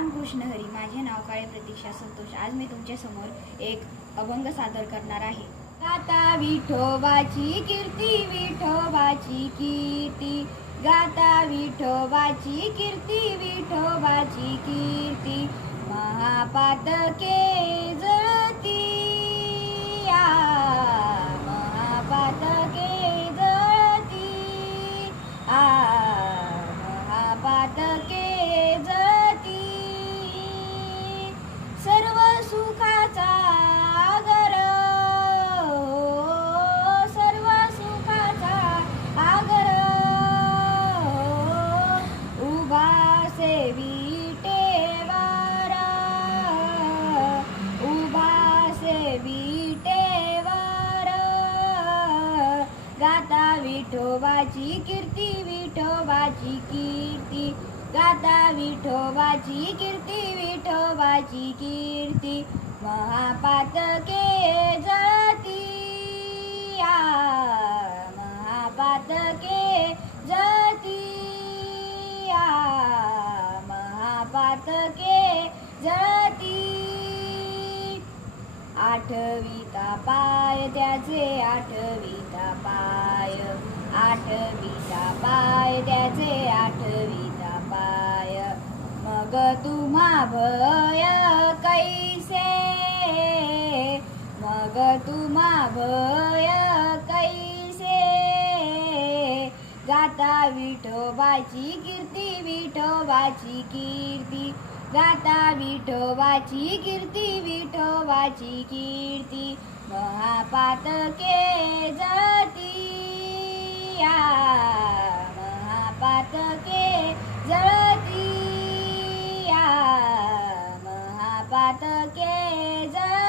रामकृष्ण हरी. माझे नाव काळे प्रतीक्षा संतोष. आज मी तुमच्या समोर एक अभंग सादर करणार आहे. गाता विठोबाची कीर्ती, विठोबाची कीर्ती, गाता विठोबाची कीर्ती, विठोबाची कीर्ती. महापातके जळती महापातके जळती महापातके जळती. सर्व सुखाचा आगर, सर्व सुखाचा आगर, उभा विटेवर, उभा विटेवर. गाता विठोबाची कीर्ती, विठोबाची कीर्ती, गाता विठोबाची कीर्ती, विठोबाची कीर्ती. महापातके जळती महापातके जळती महापातके जळती. आठविता पाय त्याचे, आठविता पाय, आठविता पाय त्याचे, आठविता पाय. मग तुम्हा भय कैसे, मग तुम्हा भय कैसे. गाता विठोबाची कीर्ती, विठोबाची कीर्ती, गाता विठोबाची कीर्ती, विठोबाची कीर्ती. महापातके जळती महापातके जळती महापातके जळती.